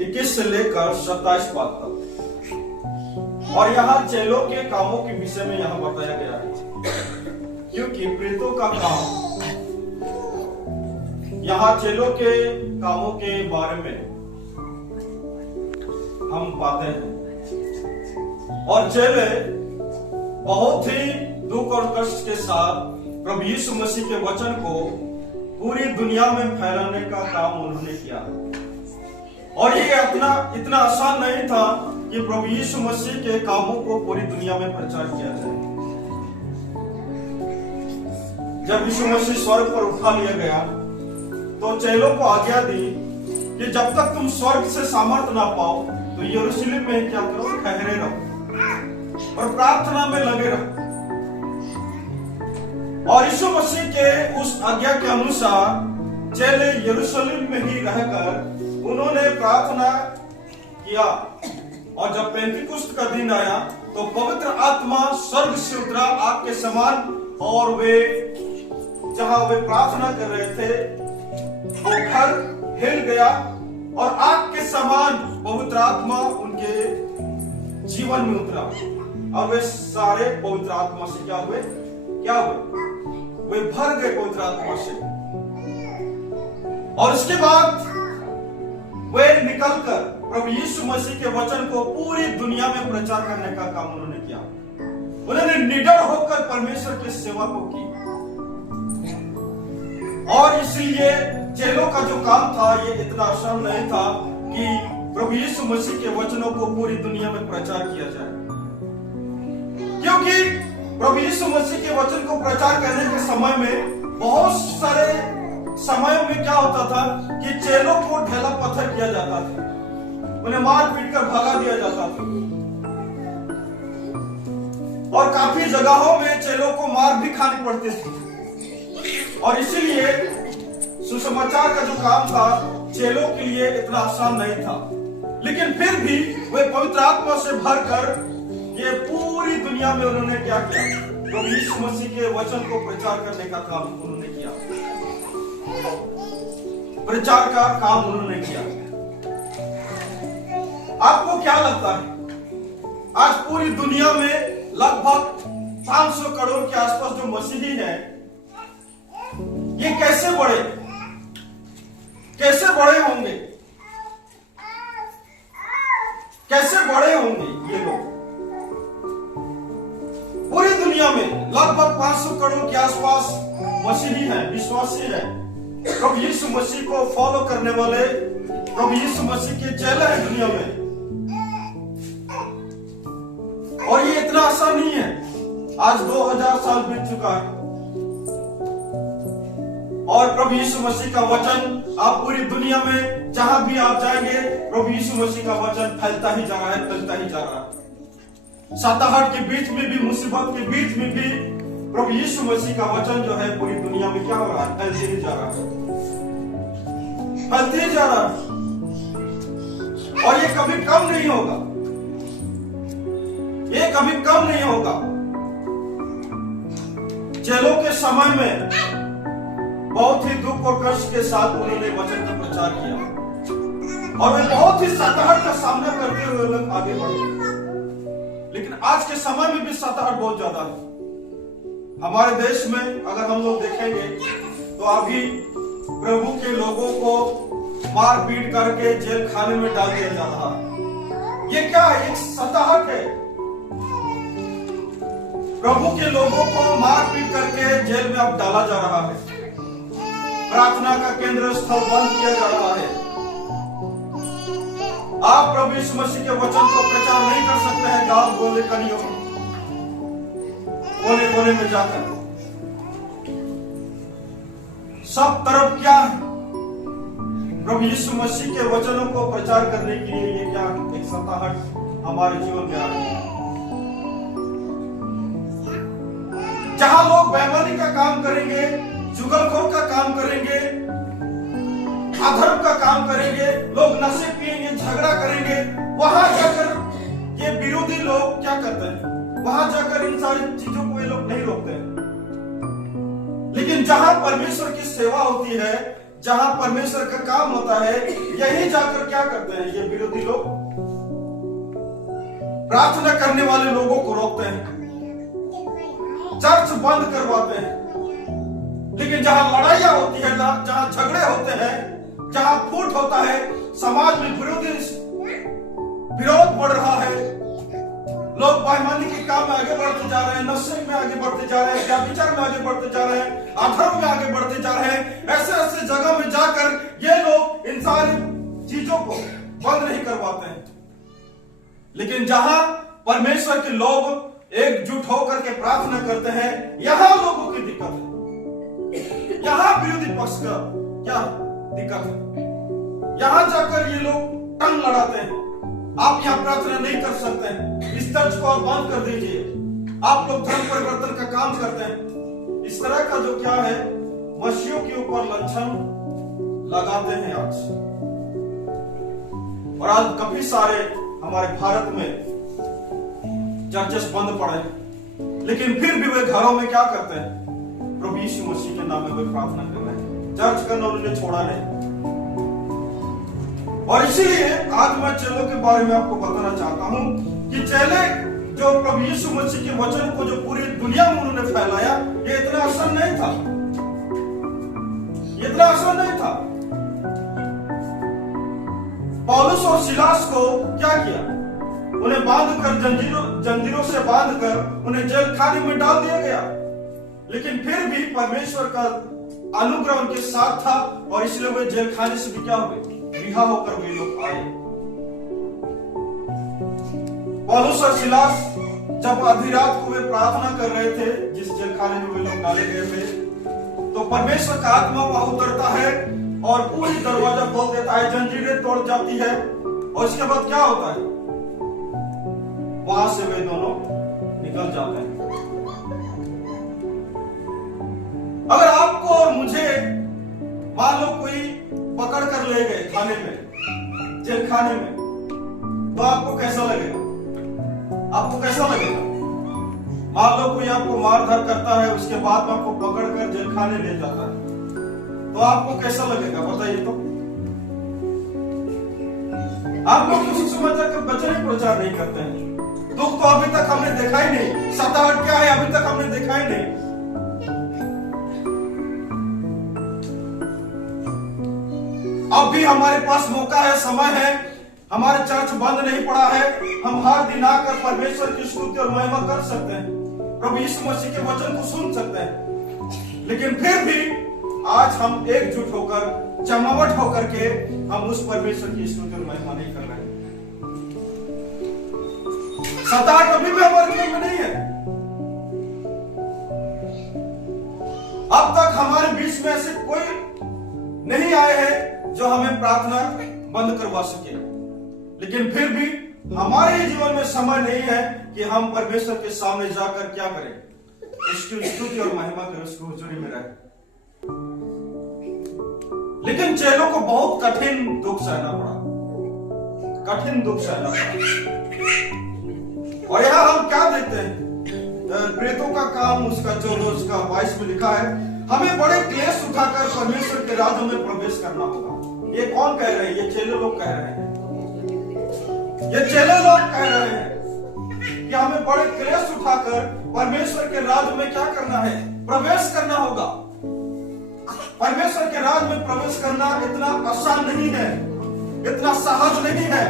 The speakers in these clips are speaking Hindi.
21 से लेकर 27 पद तक, और यहाँ चेलों के कामों के विषय में यहाँ बताया गया है, क्योंकि प्रेतों का काम, यहाँ चेलों के कामों के बारे में हम पाते हैं। और चेले बहुत ही दुख और कष्ट के साथ प्रभु यीशु मसीह के वचन को पूरी दुनिया में फैलाने का काम उन्होंने किया। और ये इतना आसान नहीं था कि प्रभु यीशु मसीह के कामों को पूरी दुनिया में प्रचार किया जाए। जब यीशु मसीह स्वर्ग पर उठा लिया गया तो चेलों को आज्ञा दी कि जब तक तुम स्वर्ग से सामर्थ ना पाओ तो यरूशलेम में क्या करो, ठहरे रहो और प्रार्थना में लगे रहो। और यीशु मसीह के उस आज्ञा के अनुसार चेले यरूशलेम में ही रहकर उन्होंने प्रार्थना किया। और जब पेंतिकुस्त का दिन आया तो पवित्र आत्मा स्वर्ग से उतरा आग के समान, और वे जहां वे प्रार्थना कर रहे थे वो घर हिल गया और आग के समान पवित्र आत्मा उनके जीवन में उतरा, और वे सारे पवित्र आत्मा से क्या हुए, वे भर गए पवित्र आत्मा से। और उसके बाद वे निकलकर प्रभु यीशु मसीह के वचन को पूरी दुनिया में प्रचार करने का काम उन्होंने किया। उन्होंने निडर होकर परमेश्वर की सेवा को की। और इसलिए चेलों का जो काम था ये इतना आसान नहीं था कि प्रभु यीशु मसीह के वचनों को पूरी दुनिया में प्रचार किया जाए, क्योंकि प्रभु यीशु मसीह के वचन को प्रचार करने के समय में बहुत सारे समयों में क्या होता था कि चेलों को ढेला पत्थर किया जाता था, उन्हें मार पीट कर भगा दिया जाता था। और काफी जगहों में चेलों को मार भी खानी पड़ती थी। और इसीलिए सुसमाचार का जो काम था चेलों के लिए इतना आसान नहीं था, लेकिन फिर भी वे पवित्र आत्मा से भरकर ये पूरी दुनिया में उन्होंने क्या किया, प्रभु यीशु मसीह के वचन को प्रचार करने का काम उन्होंने किया, प्रचार का काम उन्होंने किया। आपको क्या लगता है आज पूरी दुनिया में लगभग 500 करोड़ के आसपास जो मसीही हैं, ये कैसे बड़े होंगे, कैसे बड़े होंगे ये लोग? पूरी दुनिया में लगभग 500 करोड़ के आसपास मसीही हैं, विश्वासी हैं, प्रभु यीशु मसीह को फॉलो करने वाले प्रभु यीशु मसीह के चेले हैं दुनिया में। और ये इतना आसान नहीं है। आज 2000 साल बीत चुका है और प्रभु यीशु मसीह का वचन आप पूरी दुनिया में जहां भी आप जाएंगे प्रभु यीशु मसीह का वचन फैलता ही जा रहा है, फैलता ही जा रहा है। सताहट के बीच में भी, मुसीबत के बीच में भी प्रभु यीशु मसीह का वचन जो है पूरी दुनिया में क्या हो रहा है, फैलते ही जा रहा है, फैलते ही जा रहा है। और ये कभी कम नहीं होगा, ये कभी कम नहीं होगा। चेलों के समय में बहुत ही दुख और कष्ट के साथ उन्होंने वचन का प्रचार किया और वे बहुत ही सताहट का सामना करते हुए लोग आगे बढ़े। लेकिन आज के समय में भी सताहट बहुत ज्यादा है हमारे देश में। अगर हम लोग देखेंगे तो अभी प्रभु के लोगों को मार पीट करके जेल खाने में डाल दिया जा रहा है। ये क्या है? एक सताहट है। प्रभु के लोगों को मार पीट करके जेल में अब डाला जा रहा है, प्रार्थना का केंद्र स्थल बंद किया जा रहा है। आप प्रभु यीशु मसीह के वचन को प्रचार नहीं कर सकते हैं गांव गोले कलियों कोने कोने में जाकर। सब तरफ क्या है? प्रभु यीशु मसीह के वचनों को प्रचार करने के लिए ये क्या एक सताहट हमारे जीवन में आ रही है। जहां लोग बेईमानी का काम करेंगे, जुगलखोर का काम करेंगे, अधर्म का काम करेंगे, लोग नशे पिएंगे, झगड़ा करेंगे, वहां जाकर ये विरोधी लोग क्या करते हैं? वहां जाकर इन सारी चीजों को ये लोग नहीं रोकते हैं। लेकिन जहां परमेश्वर की सेवा होती है, जहां परमेश्वर का काम होता है, यही जाकर क्या करते हैं ये विरोधी लोग? प्रार्थना करने वाले लोगों को रोकते हैं, चर्च बंद करवाते हैं। लेकिन जहां लड़ाइयां होती है, जहां झगड़े होते हैं, जहां फूट होता है, समाज में विरोध बढ़ रहा है, लोग बेईमानी के काम में आगे बढ़ते जा रहे हैं, नशे में आगे बढ़ते जा रहे हैं, व्यभिचार में आगे बढ़ते जा रहे हैं, अधर्म में आगे बढ़ते जा रहे हैं। ऐसे ऐसे जगह में जाकर ये लोग इन सारी चीजों को बंद नहीं करवाते हैं। लेकिन जहां परमेश्वर के लोग एकजुट होकर के प्रार्थना करते हैं, यहां लोगों की दिक्कत है। यहां विरोधी पक्ष का क्या दिक्कत है? यहां जाकर ये लोग टंग लड़ाते हैं। आप यहां प्रार्थना नहीं कर सकते हैं, इस चर्च को आप बंद कर दीजिए, आप लोग धर्म परिवर्तन का काम करते हैं। इस तरह का जो क्या है, मसीहों के ऊपर लंछन लगाते हैं आज। और आज काफी सारे हमारे भारत में चर्चेस बंद पड़े, लेकिन फिर भी वे घरों में क्या करते हैं? प्रभु यीशु मसीह के नाम में वे प्रार्थना कर रहे हैं। चर्च करना उन्होंने छोड़ा नहीं। और इसीलिए आज मैं चेलों के बारे में आपको बताना चाहता हूं कि चेले जो प्रभु यीशु मसीह के वचन को जो पूरी दुनिया में उन्होंने फैलाया, ये इतना आसान नहीं था, ये इतना आसान नहीं था। पौलुस और सिलास को क्या किया? उन्हें बांधकर जंजीरों से बांधकर उन्हें जेल खाने में डाल दिया गया। लेकिन फिर भी परमेश्वर का अनुग्रह उनके साथ था और इसलिए वे जेल खाने से भी क्या हुए? रिहा होकर वे लोग आए। पौलुस और सिलास जब आधी रात को वे प्रार्थना कर रहे थे, जिस जेल खाने में वे लोग डाले गए थे, तो परमेश्वर का आत्मा वहां उतरता है और पूरी दरवाजा खोल देता है, जंजीरें तोड़ जाती है। और इसके बाद क्या होता है? वहां से वे दोनों निकल जाते हैं। अगर आपको और मुझे मान लो कोई पकड़ कर ले गए थाने में, जेल खाने में, तो आपको कैसा लगेगा? आपको कैसा लगेगा? मान लो कोई आपको मारधार करता है, उसके बाद में आपको पकड़ कर जेल खाने ले जाता है, तो आपको कैसा लगेगा? बताइए तो। आप लोग किसी समाचार का वचन प्रचार नहीं करते हैं। दुख तो अभी तक हमने देखा ही नहीं, सताहट क्या है अभी तक हमने देखा ही नहीं। अब भी हमारे पास मौका है, समय है, हमारे चर्च बंद नहीं पड़ा है, हम हर दिन आकर परमेश्वर की स्तुति और महिमा कर सकते हैं, प्रभु यीशु मसीह के वचन को सुन सकते हैं। लेकिन फिर भी आज हम एकजुट होकर, जमावट होकर के हम उस परमेश्वर की स्तुति और महिमा नहीं कर रहे हैं। सताहट अभी भी हमारे जीवन में नहीं है। अब तक हमारे बीच में ऐसे कोई नहीं आए हैं जो हमें प्रार्थना बंद करवा सके। लेकिन फिर भी हमारे जीवन में समय नहीं है कि हम परमेश्वर के सामने जाकर क्या करें? उसकी स्तुति और महिमा करें, उसकी हुजूरी में रहें। लेकिन चेलों को बहुत कठिन दुख सहना पड़ा, कठिन दुख सहना पड़ा। और यहां हम क्या देखते हैं? प्रेतों का काम, उसका जो उसका 22 में लिखा है, हमें बड़े क्लेश उठाकर परमेश्वर के राज्य में प्रवेश करना होगा। ये कौन कह रहे हैं? ये चेले लोग कह रहे हैं। ये चेले लोग कह रहे हैं कि हमें बड़े क्लेश उठाकर परमेश्वर के राज्य में क्या करना है? प्रवेश करना होगा। परमेश्वर के राज्य में प्रवेश करना इतना आसान नहीं है, इतना सहज नहीं है।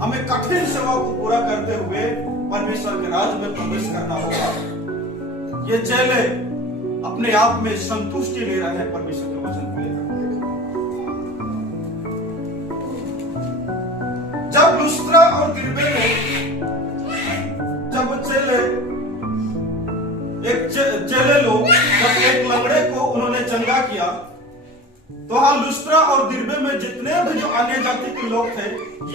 हमें कठिन सेवा को पूरा करते हुए परमेश्वर के राज्य में प्रवेश करना होगा। ये चेले अपने आप में संतुष्टि ले रहे हैं परमेश्वर के वचन को लेकर। जब लुस्त्रा और दिरबे में जब चेले लोग जब एक लंगड़े को उन्होंने चंगा किया, तो हाँ, लुस्त्रा और दिरबे में जितने भी जो अन्य जाति के लोग थे,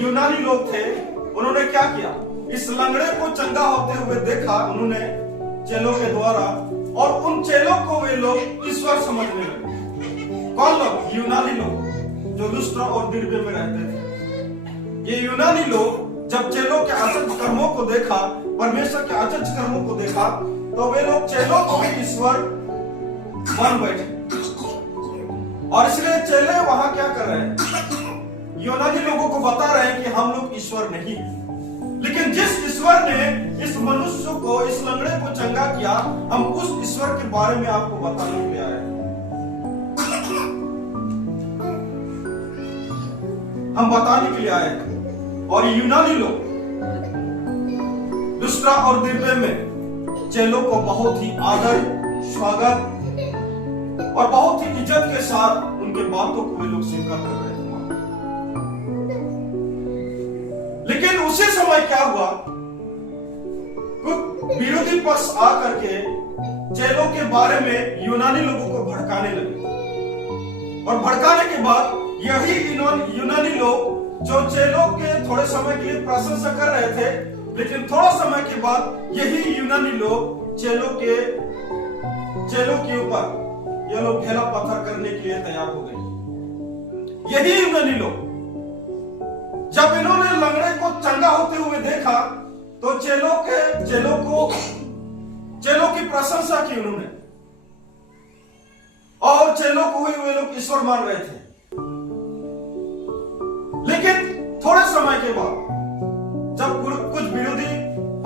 यूनानी लोग थे, उन्होंने क्या किया? इस लंगड़े को चंगा होते हुए देखा उन्होंने चेलों के द्वारा, और उन चेलों को वे लोग ईश्वर समझने लगे। कौन लोग? यूनानी लोग जो लुस्त्रा और दिरबे में रहते थे। ये यूनानी लोग जब चेलों के आचर्य कर्मों को देखा, परमेश्वर के आचर्य कर्मों को देखा, तो वे लोग चेलों को भी ईश्वर मान बैठे। और इसलिए चेले वहां क्या कर रहे हैं, यूनानी लोगों को बता रहे हैं कि हम लोग ईश्वर नहीं, लेकिन जिस ईश्वर ने इस मनुष्य को, इस लंगड़े को चंगा किया, हम उस ईश्वर के बारे में आपको बताने के लिए आए हैं। हम बताने के लिए आए हैं। और यूनानी लोग लुस्त्रा और दिरबे में चेलों को बहुत ही आदर, स्वागत और बहुत ही इज्जत के साथ उनके बातों को वे लोग स्वीकार कर रहे थे। लेकिन उसी समय क्या हुआ, कुछ विरोधी पक्ष आकर के चेलों के बारे में यूनानी लोगों को भड़काने लगे। और भड़काने के बाद यही यूनानी लोग जो चेलों के थोड़े समय के लिए प्रशंसा कर रहे थे, लेकिन थोड़ा समय के बाद यही यूनानी लोग चेलों के ऊपर ये लोग ढेला पत्थर करने के लिए तैयार हो गए। यही यूनानी लोग जब इन्होंने लंगड़े को चंगा होते हुए देखा तो चेलों की प्रशंसा की उन्होंने, और चेलों को ही वे लोग ईश्वर मान रहे थे। लेकिन थोड़े समय के बाद जब कुछ विरोधी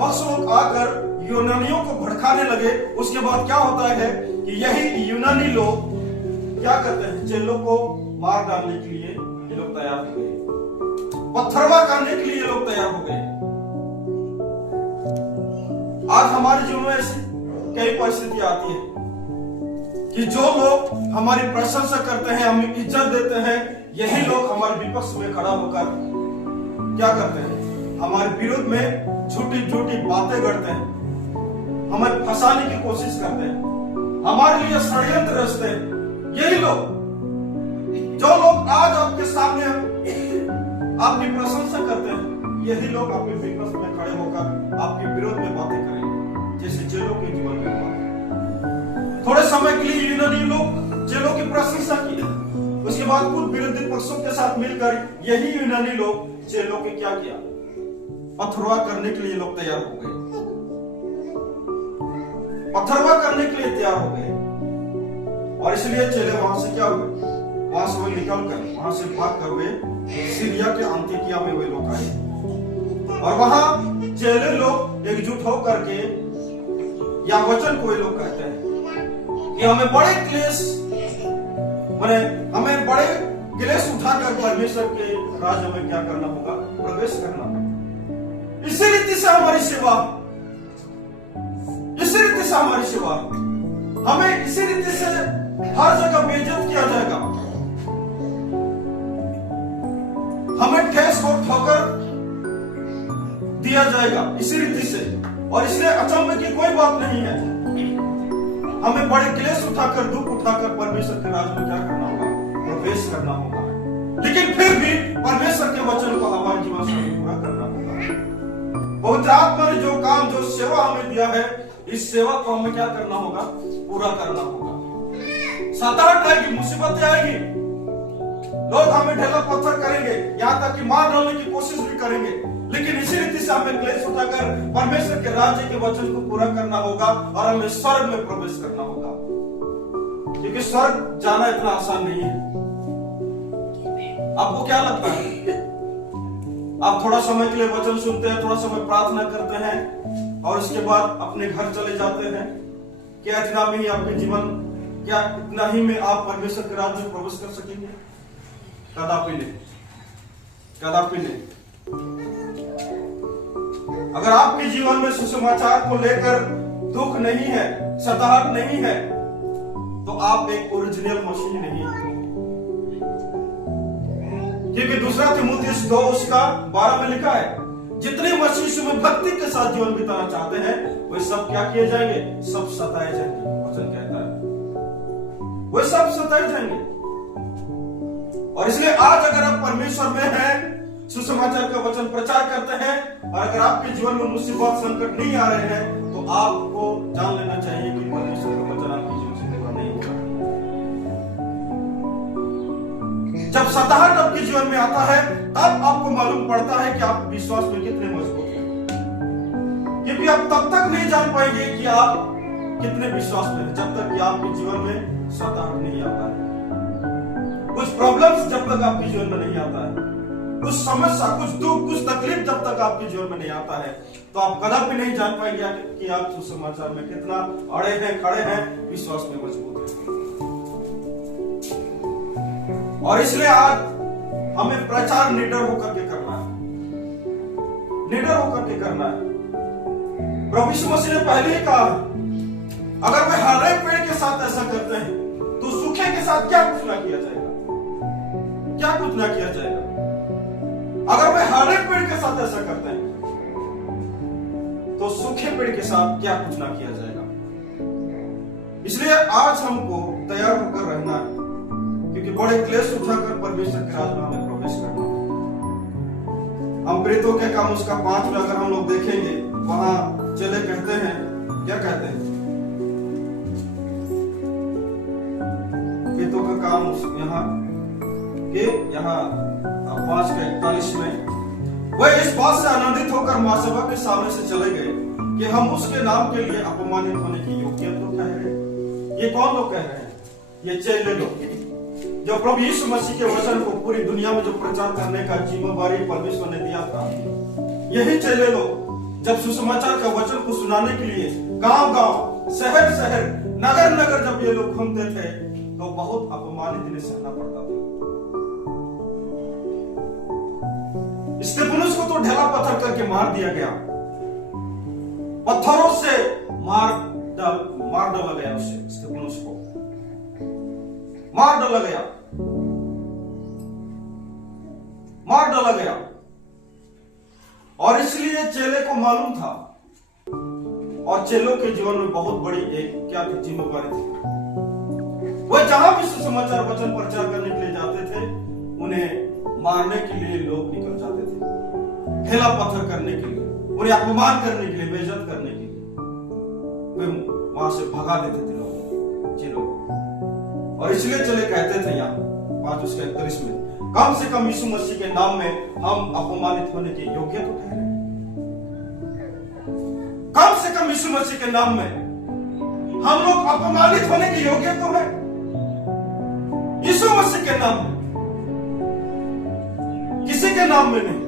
पक्ष लोग आकर यूनानियों को भड़काने लगे, उसके बाद क्या होता है कि यही यूनानी लोग क्या करते हैं, चेलों को मार डालने के लिए ये लोग तैयार हो गए, पत्थरवा करने के लिए ये लोग तैयार हो गए। आज हमारे जीवन में ऐसी कई परिस्थितियां आती है कि जो लोग हमारी प्रशंसा करते हैं, हमें इज्जत देते हैं, यही लोग हमारे विपक्ष में खड़ा होकर क्या करते हैं, हमारे विरोध में झूठी झूठी बातें करते हैं, हमें फंसाने की कोशिश करते हैं, हमारे लिए षड्यंत्र रचते हैं। यही लोग, जो लोग आज आपके सामने आपकी प्रशंसा करते हैं, यही लोग आपके विपक्ष में खड़े होकर आपके विरोध में बातें करेंगे, जैसे चेलों के जीवन में हुआ। थोड़े समय के लिए यूनानी लोग चेलों की प्रशंसा की, उसके बाद कुछ विरोधी पक्षों के साथ मिलकर यही यूनानी लोग चेलों के क्या किया, पत्थरवा करने के लिए लोग तैयार हो गए, पत्थरवा करने के लिए तैयार हो गए। और इसलिए चेले वहां से क्या हुए, वहां से वे निकलकर, वहां से भाग कर वे सीरिया के अंतिकिया में वे लोग आए। और वहां चेले लोग एकजुट होकर के या वचन को वे लोग कहते हैं कि हमें बड़े क्लेश, हमें बड़े क्लेश उठाकर परमेश्वर के राज्य में क्या करना होगा, प्रवेश करना होगा। इसी रीति से हमारी सेवा, इसी रीति से हमारी सेवा, हमें इसी रीति से हर जगह बेइज्जत किया जाएगा, हमें ठेस और ठोकर दिया जाएगा इसी रीति से। और इसलिए अचंभे की कोई बात नहीं है, हमें बड़े क्लेश उठाकर, दुख उठाकर परमेश्वर के राज्य में क्या करना होगा, प्रवेश करना होगा। लेकिन फिर भी परमेश्वर के वचन को हमारे जीवन में पूरा करना होगा। पवित्र आत्मा ने जो काम, जो सेवा हमें दिया है, इस सेवा को हमें क्या करना होगा, पूरा करना होगा। सताहट आएगी, मुसीबतें आएगी, लोग हमें ढेला पत्थर करेंगे, यहाँ तक कि मार डालने की कोशिश भी करेंगे, लेकिन इसी रीति से हमें क्लेश उठाकर परमेश्वर के राज्य के वचन को पूरा करना होगा और हमें स्वर्ग में प्रवेश करना होगा। क्योंकि स्वर्ग जाना इतना आसान नहीं है। आपको क्या लगता है, आप थोड़ा समय के लिए वचन सुनते हैं, थोड़ा समय प्रार्थना करते हैं और उसके बाद अपने घर चले जाते हैं, क्या इतना में ही आपके जीवन, क्या इतना ही में आप परमेश्वर के राज्य में प्रवेश कर सकेंगे? कदापि नहीं, कदापि नहीं। अगर आपके जीवन में सुसमाचार को लेकर दुख नहीं है, सताहट नहीं है, तो आप एक ओरिजिनल मसीही नहीं है। क्योंकि दूसरा तिमुथियुस 2:12 में लिखा है, जितने मसीह में भक्ति के साथ जीवन बिताना चाहते हैं, वे सब क्या किए जाएंगे, सब सताए जाएंगे। वचन कहता है वे सब सताए जाएंगे। और इसलिए आज अगर आप परमेश्वर में हैं, सुसमाचार का वचन प्रचार करते हैं, और अगर आपके जीवन में मुसीबत, संकट नहीं आ रहे हैं, तो आपको जान लेना चाहिए कि परमेश्वर का वचन आपके जीवन से पूरा नहीं होगा। जब सताहट आपके जीवन में आता है, तब आपको मालूम पड़ता है कि आप विश्वास में कितने मजबूत हैं। क्योंकि आप तब तक नहीं जान पाएंगे कि आप कितने विश्वास में हैं, जब तक कि आपके जीवन में सताहट नहीं आता है। कुछ प्रॉब्लम्स जब तक आपके जीवन में नहीं आता है, कुछ समस्या, कुछ दुख, कुछ तकलीफ जब तक आपके जीवन में नहीं आता है, तो आप कदापि नहीं जान पाएंगे कि आप सुसमाचार में कितना अड़े हैं, खड़े हैं, विश्वास में मजबूत हैं। और इसलिए आज हमें प्रचार निडर होकर के करना है, निडर होकर के करना है। प्रभु यीशु मसीह ने पहले ही कहा, अगर वे हरे पेड़ के साथ ऐसा करते हैं तो सूखे के साथ क्या कुछ ना किया जाएगा, क्या कुछ ना किया जाएगा। अगर वे हरे पेड़ के साथ ऐसा करते हैं तो सूखे पेड़ के साथ क्या कुछ ना किया जाएगा। इसलिए आज हमको तैयार होकर रहना है, क्योंकि बड़े क्लेश उठाकर परमेश्वर के राज में हमें प्रवेश करना है। हम प्रेतों के काम उसका 5 में अगर हम लोग देखेंगे, वहां चेले कहते हैं, क्या कहते हैं, प्रेतों का काम यहाँ 5:41 में वह इस बात से आनंदित होकर महासभा के सामने से चले गए कि हम उसके नाम के लिए अपमानित होने की योग्य तो ठहरे। ये कौन लोग कह रहे हैं? ये चेले लोग, जो प्रभु यीशु मसीह के वचन को पूरी दुनिया में जो प्रचार करने का जिम्मेवारी परमेश्वर ने दिया था, यही चेले लोग जब सुसमाचार का वचन को सुनाने के लिए गांव-गांव, शहर-शहर, नगर-नगर जब ये लोग घूमते थे, तो बहुत अपमानित इन्हें सहना पड़ता था। स्तिफनुस को तो ढेला पत्थर करके मार दिया गया, पत्थरों से मार डाला गया, उसे स्तिफनुस को मार डाला गया, मार डाला गया। और इसलिए चेले को मालूम था, और चेलों के जीवन में बहुत बड़ी एक क्या थी, जिम्मेवारी थी। वह जहां भी सुसमाचार वचन प्रचार करने के लिए जाते थे, उन्हें मारने के लिए लोग निकल जाते थे, ढेला पत्थर करने के लिए, उन्हें अपमान करने के लिए, बेइज्जत करने के लिए वे वहां से भगा देते थे लोग, चेलों को। और इसलिए चले कहते थे यहाँ 5:41 में, कम से कम यीशु मसीह के नाम में हम अपमानित होने के योग्य तो ठहरे। कम से कम यीशु मसीह के नाम में हम लोग अपमानित होने के योग्य तो है। यीशु मसीह के नाम में, किसी के नाम में नहीं,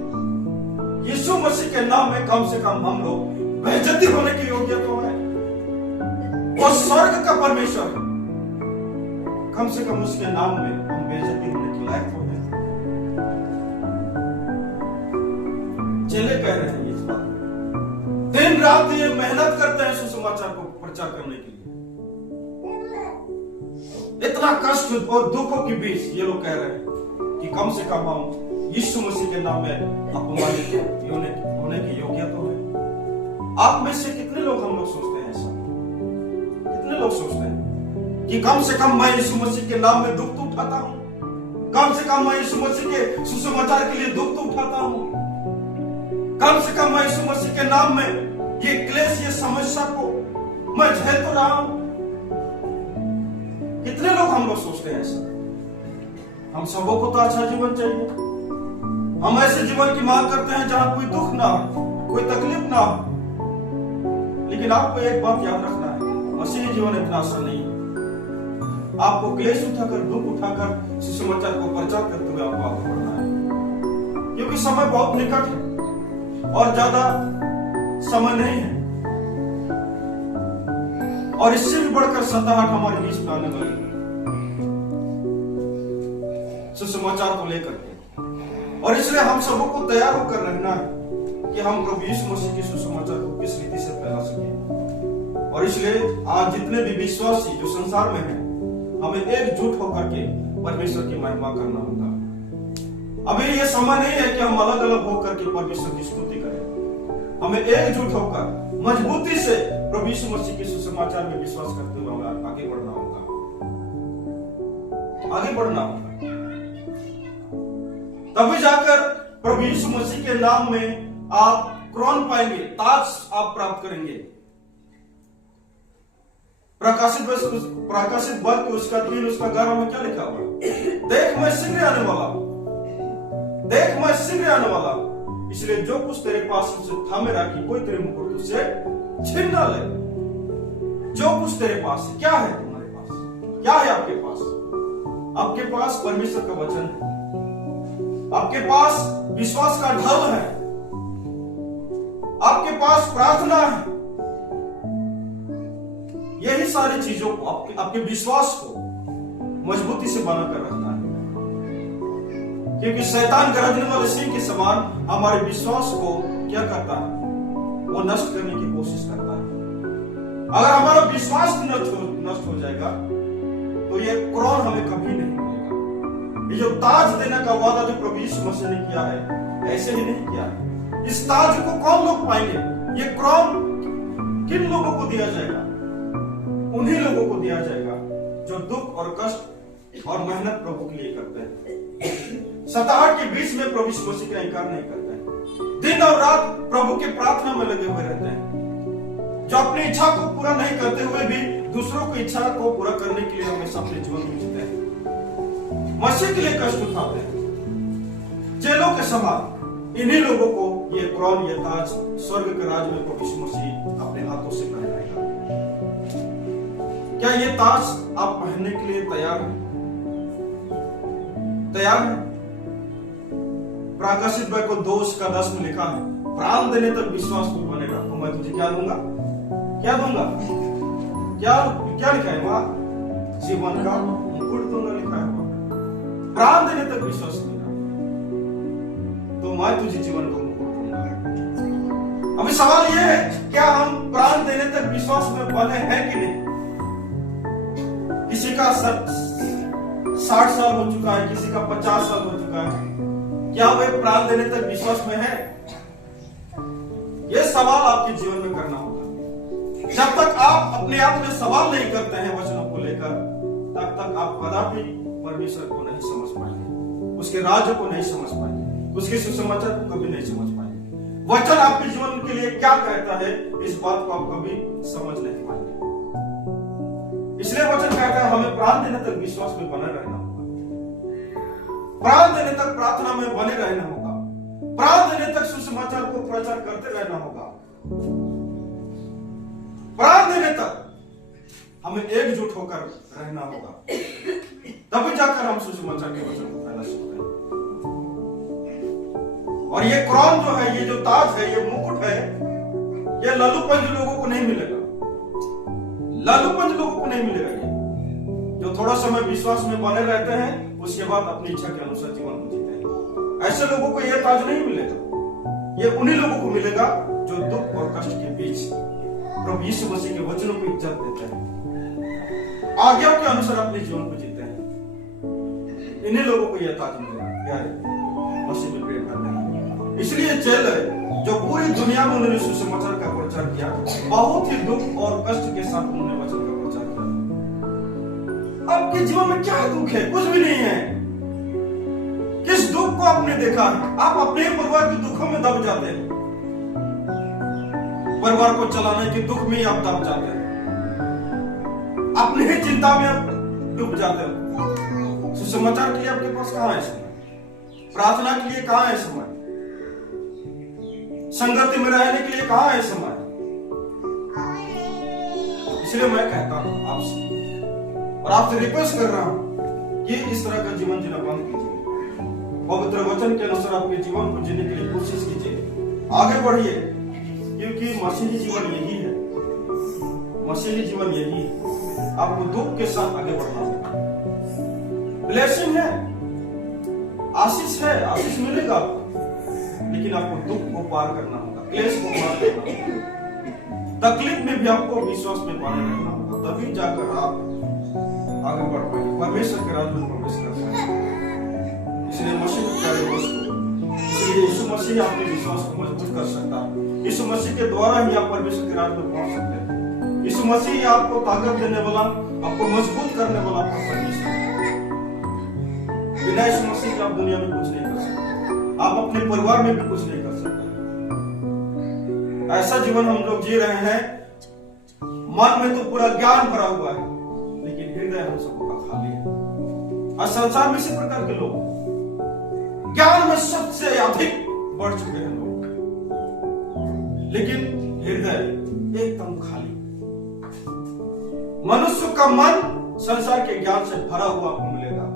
यीशु मसीह के नाम में कम से कम हम लोग बेइज्जती होने के योग्य तो है। वो स्वर्ग का परमेश्वर है, कम से कम उसके नाम में हम बेइज्जती होने के लायक तो हैं। चेले कह रहे हैं इस बात, दिन रात ये मेहनत करते हैं सुसमाचार को प्रचार करने के लिए। इतना कष्ट और दुखों के बीच ये लोग कह रहे हैं कि कम से कम हम यीशु मसीह के नाम में अपमानित होने के योग्य तो है। आप में से कितने लोग हम लोग सोचते हैं ऐसा? कितने लोग सोचते हैं कि कम से कम मैं यीशु मसीह के नाम में दुख तो उठाता हूं, कम से कम मैं यीशु मसीह के सुसमाचार के लिए दुख तो उठाता हूं, कम से कम मैं यीशु मसीह के नाम में ये क्लेश, ये समस्या को मैं झेल तो रहा हूं। कितने लोग हम लोग सोचते हैं ऐसा? हम सबों को तो अच्छा जीवन चाहिए, हम ऐसे जीवन की मांग करते हैं जहां कोई दुख ना हो, कोई तकलीफ ना हो। लेकिन आपको एक बात याद रखना है, मसीही जीवन इतना आसान नहीं है। आपको क्लेश उठाकर, दुख उठाकर सुसमाचार को प्रचार करते हुए आपको आगे बढ़ना है, क्योंकि समय बहुत निकट है और ज्यादा समय नहीं है। और इससे भी बढ़कर सताहट हमारे बीच में आने वाली सुसमाचार को लेकर के। और इसलिए हम सबों को तैयार होकर रहना है कि हम प्रभु यीशु मसीह के सुसमाचार को किस रीति से फैला सके। और इसलिए आज जितने भी विश्वासी जो संसार में हैं, हमें एकजुट होकर के परमेश्वर की महिमा करना होगा। अभी ये समय नहीं है कि हम अलग अलग होकर के परमेश्वर की स्तुति करें। हमें एकजुट होकर मजबूती से प्रभु यीशु मसीह के सुसमाचार में विश्वास करते हुए हमें आगे बढ़ना होगा, आगे बढ़ना होगा। तभी जाकर प्रभु यीशु मसीह के नाम में आप क्रॉन पाएंगे, ताज आप प्राप्त करेंगे। प्रकाशित वर्ग के उसका 3 उसका 11 में क्या लिखा हुआ? देख मैं शीघ्र आने वाला हूं, देख मैं शीघ्र आने वाला हूं, इसलिए जो कुछ तेरे पास उसे थामे रखी, कोई तेरे मुकुट से छीन ना ले। जो कुछ तेरे पास है, क्या है तुम्हारे पास, क्या है आपके पास? आपके पास परमेश्वर का वचन है, आपके पास विश्वास का ढल है, आपके पास प्रार्थना है। यही सारी चीजों को आपके विश्वास को मजबूती से बनाकर रखना है, क्योंकि शैतान गरजने वाले सिंह के समान हमारे विश्वास को क्या करता है, वो नष्ट करने की कोशिश करता है। अगर हमारा विश्वास नष्ट हो जाएगा तो ये क्रॉन हमें कभी नहीं मिलेगा। ये जो ताज देने का वादा जो प्रभु यीशु मसीह ने किया है, ऐसे ही नहीं किया है। इस ताज को कौन लोग पाएंगे? ये क्रॉन किन लोगों को दिया जाएगा? उन्हीं लोगों को दिया जाएगा जो दुख और कष्ट और मेहनत प्रभु के लिए करते हैं, सताहट के बीच में प्रभु यीशु मसीह का इनकार नहीं करते हैं, दिन और रात प्रभु के प्रार्थना में लगे हुए रहते हैं, जो अपनी इच्छा को पूरा नहीं करते हुए भी दूसरों की इच्छा को पूरा करने के लिए हमेशा अपने जीवन में जीते हैं, मसीह के लिए कष्ट उठाते हैं, जेलों के समान। इन्हीं लोगों को ये क्रॉन, ये ताज स्वर्ग के राज में प्रभु यीशु मसीह अपने हाथों से पहनाएगा। क्या ये ताज आप पहनने के लिए तैयार हैं? तैयार है? प्रकाशित वाक्य 2:10 में लिखा है, प्राण देने तक विश्वास में बनेगा तो मैं तुझे क्या दूंगा? क्या दूंगा? क्या लिखा है वहां? जीवन का मुकुट दूंगा लिखा है वहां। प्राण देने तक विश्वास मिलेगा तो मैं तुझे जीवन का मुकुट दूंगा। अभी सवाल यह है, क्या हम प्राण देने तक विश्वास में बने हैं कि नहीं? किसी का 60 साल हो चुका है, किसी का 50 साल हो चुका है, क्या वे प्राण देने तक विश्वास में है? यह सवाल आपके जीवन में करना होगा। जब तक आप अपने आप में सवाल नहीं करते हैं वचनों को लेकर, तब तक आप कदापि परमेश्वर को नहीं समझ पाएंगे, उसके राज्य को नहीं समझ पाएंगे, उसके सुसमाचार को कभी नहीं समझ पाएंगे। वचन आपके जीवन के लिए क्या कहता है, इस बात को आप कभी समझ नहीं पाएंगे। इसलिए वचन कहता है हमें प्राण देने तक विश्वास में बने रहना होगा, प्राण देने तक प्रार्थना में बने रहना होगा, प्राण देने तक सुसमाचार को प्रचार करते रहना होगा, प्राण देने तक हमें एकजुट होकर रहना होगा, तभी जाकर हम सुसमाचार के वचन को फैला सकते हैं। और ये क्रॉन जो है, ये जो ताज है, ये मुकुट है, ये लल्लूपंज लोगों को नहीं मिलेगा, लल्लूपंज लोगों को नहीं मिलेगा। ये जो थोड़ा समय विश्वास में बने रहते हैं, उसके बाद अपनी इच्छा के अनुसार जीवन को जीते हैं, ऐसे लोगों को यह ताज नहीं मिलेगा। ये उन्हीं लोगों को मिलेगा जो दुख और कष्ट के बीच प्रभु यीशु मसीह के वचनों को इज्जत देते हैं, आज्ञा के अनुसार अपने जीवन को जीते हैं। इन्हीं लोगों को यह ताज मिलेगा प्यारे मसीह में प्रेम करने। इसलिए चेले जो पूरी दुनिया में उन्होंने सुसमाचार का प्रचार किया, बहुत ही दुख और कष्ट के साथ उन्होंने वचन का प्रचार किया। आपके जीवन में क्या दुख है? कुछ भी नहीं है। किस दुख को आपने देखा है? आप अपने परिवार के दुखों में दब जाते हैं, परिवार को चलाने के दुख में आप दब जाते हैं, अपनी ही चिंता में आप डूब जाते हो। सुसमाचार के लिए आपके पास कहां है समय? प्रार्थना के लिए कहां है समय? संगति में रहने के लिए कहां है समय? इसलिए मैं कहता हूं आपसे और आपसे रिक्वेस्ट कर रहा हूं कि इस तरह का जीवन जीना बंद कीजिए, पवित्र वचन के अनुसार आपके जीवन को जीने के लिए कोशिश कीजिए, आगे बढ़िए, क्योंकि मसीही जीवन यही है, मसीही जीवन यही है। आपको दुख के साथ आगे बढ़ना होगा। ब्लेसिंग है, आशीष है, आशीष मिलेगा आपको, लेकिन आपको दुख को पार करना होगा, क्लेश को पार करना होगा, तकलीफ में भी आपको विश्वास में बने रहना होगा, तभी जाकर आप आगे बढ़ पाएंगे, परमेश्वर के राज्य में प्रवेश कर पाएंगे। इसलिए मसीह के प्यारे दोस्तों, इसलिए यीशु मसीह आपके विश्वास को मजबूत कर सकता है। यीशु मसीह के द्वारा ही आप परमेश्वर के राज्य में पहुंच सकते हैं। यीशु मसीह ही आपको ताकत देने वाला, आपको मजबूत करने वाला परमेश्वर है। बिना यीशु मसीह के आप दुनिया में कुछ नहीं कर सकते, आप अपने परिवार में भी कुछ नहीं कर सकते। ऐसा जीवन हम लोग जी रहे हैं, मन में तो पूरा ज्ञान भरा हुआ है, लेकिन हृदय हम सबका खाली है। और संसार में इसी प्रकार के लोग ज्ञान में सबसे अधिक बढ़ चुके हैं लोग, लेकिन हृदय एकदम खाली। मनुष्य का मन संसार के ज्ञान से भरा हुआ आपको मिलेगा,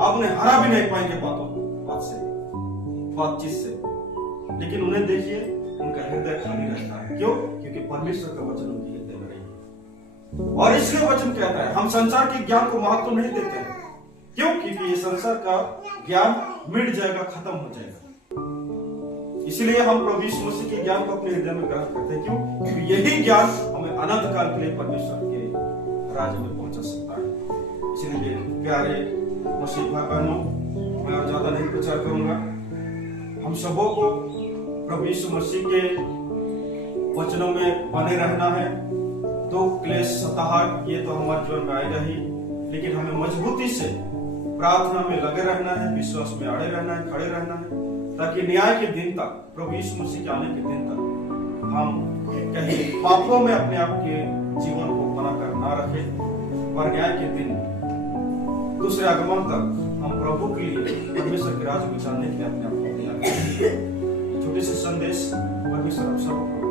आप उन्हें हरा भी नहीं पाएंगे बातचीत से। लेकिन उन्हें देखिए, उनका हृदय खाली रहता है। क्यों? क्योंकि परमेश्वर का वचन उनके हृदय में नहीं है। और इसलिए वचन कहता है हम संसार के ज्ञान को महत्व नहीं देते हैं। क्यों? क्योंकि ये संसार का ज्ञान मिट जाएगा, खत्म हो जाएगा। इसलिए हम प्रभु यीशु मसीह के ज्ञान को अपने हृदय में ग्रहण करते हैं। क्यों? क्योंकि यही ज्ञान हमें अनंत काल के लिए परमेश्वर के राज्य में पहुंचा सकता है। इसलिए प्यारे मसीह भाई बहनों, मैं और ज्यादा नहीं प्रचार करूंगा। हम सबों को प्रभु यीशु मसीह के वचनों में बने रहना है। दुख, क्लेश, सताहट ये तो हमारे जीवन में आएगा ही, लेकिन हमें मजबूती से प्रार्थना में लगे रहना है, विश्वास में अड़े रहना है, खड़े रहना है, ताकि न्याय के दिन तक, प्रभु यीशु मसीह के आने के दिन तक हम कहीं पापों में अपने आप के जीवन को बनाकर ना रखें, पर न्याय के दिन दूसरे आगमन तक हम प्रभु के लिए परमेश्वर के राज में जानने के लिए अपने आप को तैयार करें। छोटे से संदेश परमेश्वर आप सबको